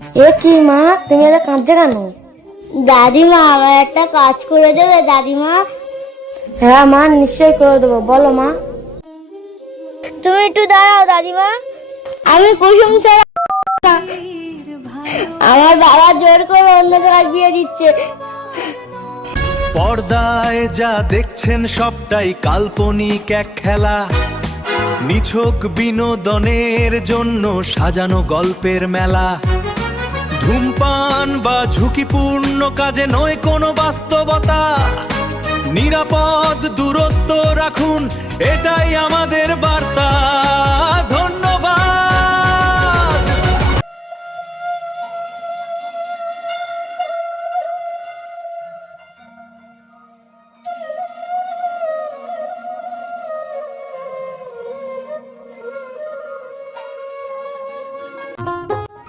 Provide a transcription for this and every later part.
এ কি মা, তুমি এত কাঁদছো কেন? দাদিমা, আমার একটা কাজ করে দেবে দাদিমা? হ্যাঁ মা, নিশ্চয়ই করে দেবো, বলো মা। তুমি একটু দাঁড়াও দাদিমা। আমি কুসুম ছাড়া আমার বাবা জোর করে অন্য জায়গায় বিয়ে দিচ্ছে। পর্দায় যা দেখছেন সবটাই কাল্পনিক এক খেলা, নিছক বিনোদনের জন্য সাজানো গল্পের মেলা। ধূমপান বা ঝুঁকিপূর্ণ কাজে নয় কোনো বাস্তবতা, নিরাপদ দূরত্ব রাখুন, এটাই আমাদের বার্তা। ধন্যবাদ।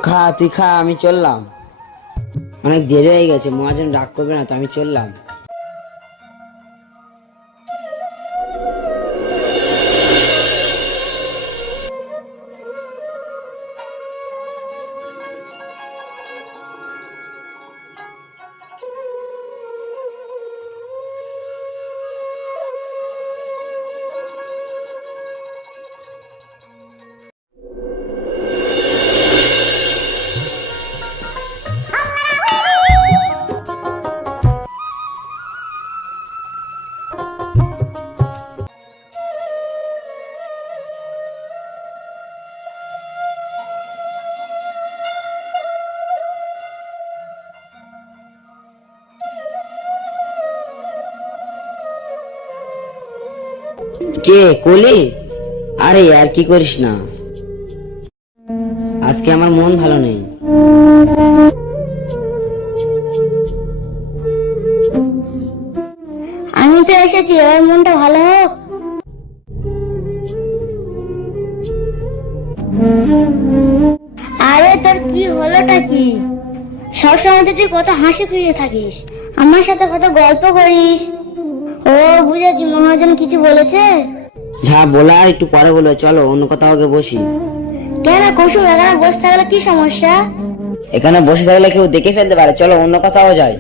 খা, তুই খা, আমি চললাম। অনেক দেরি হয়ে গেছে, মহাজন রাগ করবে না তো, আমি চললাম। কে কলি? আরে আর কি করিস না, আজকে আমার মন ভালো নেই। আমি তো এসেছি, এবার মনটা ভালো হোক। আরে তোর কি হলোটা কি? সবসময় তো তুই কত হাসি খুশি থাকিস, আমার সাথে কত গল্প করিস। ও বুঝেছি, মহাজন কিছু বলেছে। যা বলা একটু পরে বলো, চলো অন্য কোথাও আগে বসি। কেন কুসুম, এখানে বসে থাকলে কি সমস্যা? এখানে বসে থাকলে কেউ দেখে ফেলতে পারে, চলো অন্য কোথাও যাই।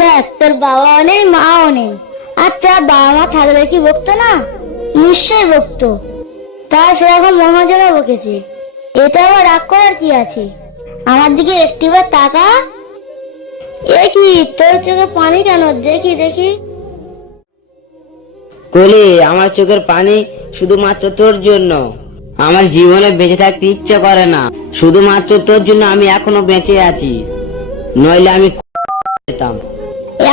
দেখ, তোর বাবাও নেই মাও নেই। আচ্ছা, বাবা মা থাকলে কি বকতো না? নিশ্চয়ই বকতো। তা সেরকম মহাজনও বকেছে, এটা আবার রাগ করার কি আছে? আমার দিকে একটিবার তাকা। এ কি, তোর চোখে পানি কেন? দেখি দেখি। কলি, আমার চোখের পানি শুধুমাত্র তোর জন্য। আমার জীবনে বেঁচে থাকতে ইচ্ছে করে না, শুধুমাত্র তোর জন্য আমি এখনো বেঁচে আছি, নইলে আমি যেতাম।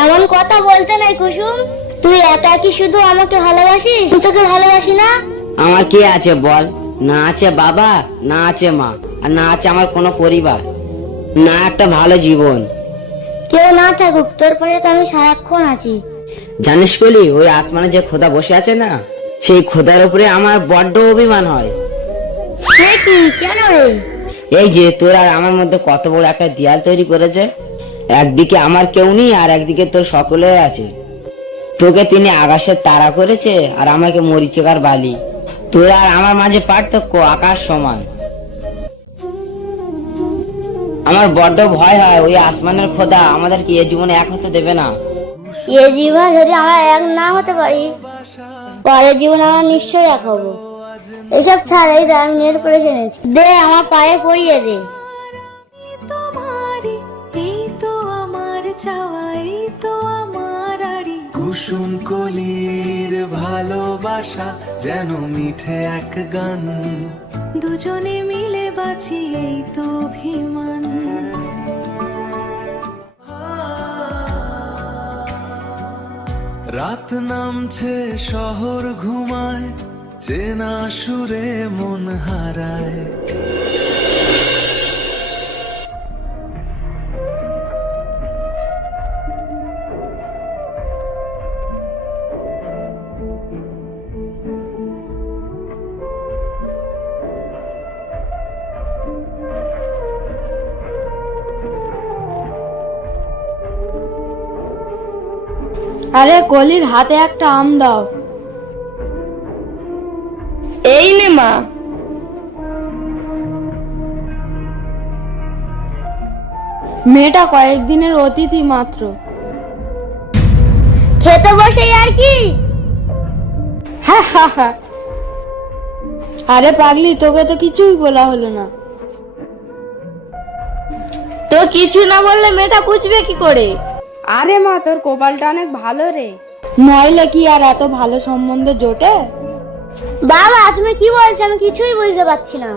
এমন কথা বলতে নাই কুসুম, তুই একা কি শুধু আমাকে ভালোবাসিস? আমি তোকে ভালোবাসি না? আমার কে আছে বল? না আছে বাবা, না আছে মা, আর না আছে আমার কোনো পরিবার, না একটা ভালো জীবন। কেউ না থাকুক, তোর পাশে তো আমি সারাক্ষণ আছি। জানিস কলি, ওই আসমানে যে খোদা বসে আছে না, সেই খোদার উপরে আমার বড্ড অভিমান হয়। সে কি, কেন রে? এই যে তোর আর আমার মধ্যে কত বড় একটা দেয়াল তৈরি করেছে, একদিকে আমার কেউ নেই আর একদিকে তোর সকলে আছে। তোকে তিনি আকাশের তারা করেছে আর আমাকে মরিচিকার বালি। তোর আর আমার মাঝে পার্থক্য আকাশ সমান। আমার বড্ড ভয় হয় ওই আসমানের খোদা আমাদেরকে এ জীবনে এক হতে দেবে না। এ জীবন যদি আমরা এক না হতে পারি, পরের জীবন আমরা নিশ্চয়ই এক হবো। এসব ছাড়, এই আমি নেট পড়ে শুনেছি, দে আমার পায়ে পড়িয়ে দে। তোমারি এই তো আমার চাওয়া, এই তো আমার আড়ি। কুসুম কলির ভালোবাসা যেন মিঠে এক গান, দুজনে মিলে বাঁচি এই তো অভিমান। রাত নামছে শহর ঘুমায়, চেনা সুরে মন হারায়। আরে কলির হাতে একটা আম দাও। এই নে মা। মেয়েটা কয়েকদিনের অতিথি মাত্র। খেতে বসে আর কি। আরে পাগলি, তোকে তো কিছুই বলা হলো না। তো কিছু না বললে মেয়েটা বুঝবে কি করে? আরে মা, তোর কপালটা অনেক ভালো রে, নইলে কি আর এত ভালো সম্বন্ধ জোটে? বাবা তুমি কি বলছো? আমি কিছুই বুঝতে পারছি না।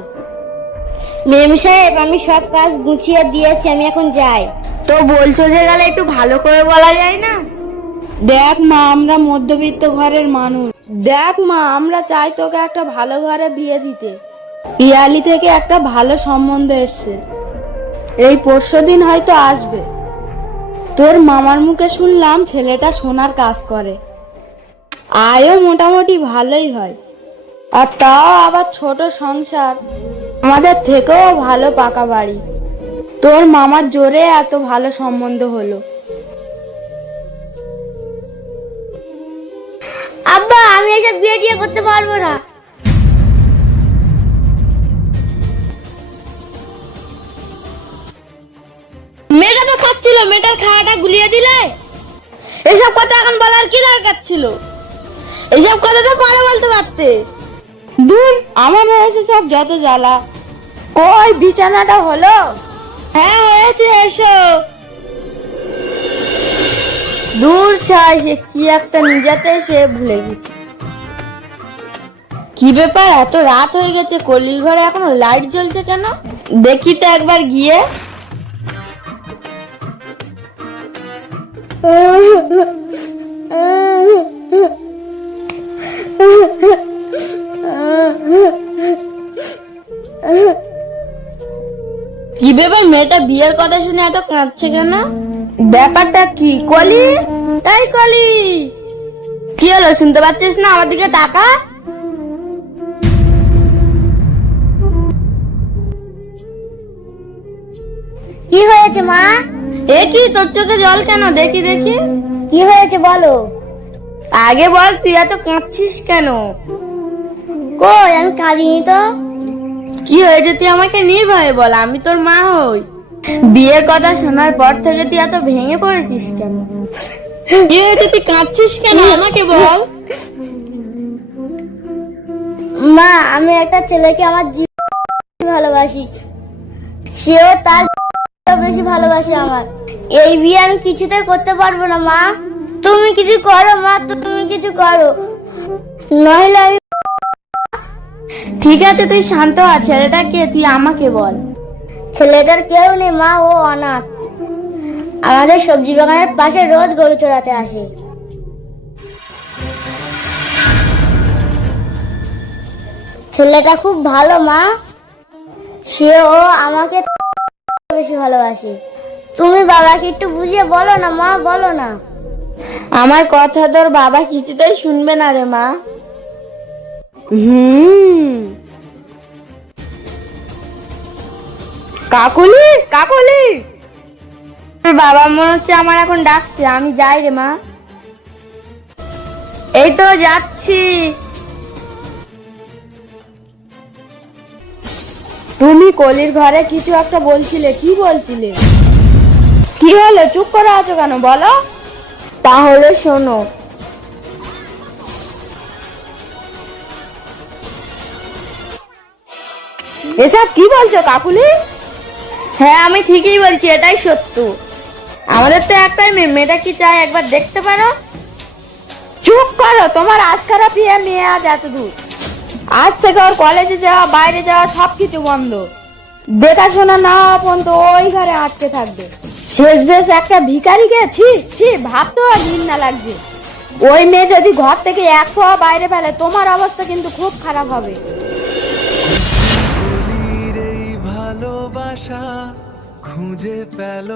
মেম সাহেব, আমি সব কাজ গুছিয়ে দিয়েছি, আমি এখন যাই। তো বলছো যে গেলে একটু ভালো করে বলা যায় না? দেখ মা, আমরা মধ্যবিত্ত ঘরের মানুষ। দেখ মা, আমরা চাই তোকে একটা ভালো ঘরে বিয়ে দিতে। পিয়ালি থেকে একটা ভালো সম্বন্ধ এসছে, এই পরশুদিন হয়তো আসবে। তোর মামার মুখে শুনলাম ছেলেটা সোনার কাজ করে, আয়ও মোটামুটি ভালোই হয়, আর তাও আবার ছোট সংসার, আমাদের থেকেও ভালো পাকা বাড়ি। তোর মামার জোরে এত ভালো সম্বন্ধ হলো। আব্বা আমি এসব বিয়ে টিয়ে করতে পারবো না। মেয়েটা তো খাচ্ছিল, মেয়েটার খাওয়াটা গুলিয়ে দিলে। এসব কথা এখন বলার কি দরকার ছিল? এইসব কথা তো পরে বলতে পারতে। দূর, আমার হয়েছে সব যত জ্বালা। কই বিছানাটা হলো? হ্যাঁ হয়েছে, এসো। দূর ছাই, সে কি একটা নিজেতে সে ভুলে গেছে। কি ব্যাপার, এত রাত হয়ে গেছে, কলির ঘরে এখনো লাইট জ্বলছে কেন? দেখি তো একবার গিয়ে। কি ব্যাপার, মেয়েটা বিয়ের কথা শুনে এত কাঁদছে কেন? ব্যাপারটা কি? কলি, এই কলি, কি হলো? শুনতে পাচ্ছিস না? আমার দিকে তাকা। কি হয়েছে মা? এ কি, তোর চোখে জল কেন? দেখি দেখি। কি হয়েছে বলো। আগে বল, তুই এত কাঁদছিস কেন? কই আমি কাঁদিনি তো। কি হয়েছে তুই আমাকে নির্ভয়ে বল, আমি তোর মা হই। বিয়ের কথা শোনার পর থেকে তুই এত ভেঙে পড়েছিস কেন? কি হয়েছে, তুই কাঁদছিস কেন? আমাকে বল। মা আমি একটা ছেলেকে আমার জীবন ভালোবাসি, সেও তার বেশি ভালোবাসে আমার। এই বিয়ে আমি কিছুতেই করতে পারবো না মা। তুমি কিছু করো মা, তুমি কিছু করো, নইলে আমি। ঠিক আছে, তুই শান্ত হ। ছেলেটা কে, তুই আমাকে বল। ছেলেটার কেউ নেই মা, ও অনাথ। আমাদের সবজি বাগানের পাশে রোজ গরু চড়াতে আসে। ছেলেটা খুব ভালো মা, সেও আমাকে বেশি ভালোবাসে। তুমি বাবাকে একটু বুঝিয়ে বলো না মা, বলো না। আমার কথা তোর বাবা কিছুতেই শুনবে না রে মা। কাকুলি, কাকুলি, তোর বাবা মনে হচ্ছে আমার এখন ডাকছে, আমি যাই রে মা। এই তো যাচ্ছি। তুমি কলির ঘরে কিছু একটা বলছিলে, কি বলছিলে? কি হলো, চুপ করে আছো কেন, বলো। তাহলে শোনো। এসব কি বলছো কাকুলি? হ্যাঁ আমি ঠিকই বলছি, এটাই সত্য। আমাদের তো একটাই মেয়ে, মেয়েটা কি চায় একবার দেখতে পারো। চুপ করো, তোমার আজকারা পিয়া নিয়ে আজ এত দূর। আজ থেকে ওর কলেজে যাওয়া, বাইরে যাওয়া সবকিছু বন্ধ। দেখাশোনা না হওয়া পর্যন্ত ওই ঘরে আটকে থাকবে। শেষ বেশ একটা ভিখারিকে ছি ছি ভাবতেও ঘৃণা লাগছে। ওই মেয়ে যদি ঘর থেকে এক পোয়া বাইরে ফেলে, তোমার অবস্থা কিন্তু খুব খারাপ হবে। কলির এই ভালোবাসা খুঁজে পেল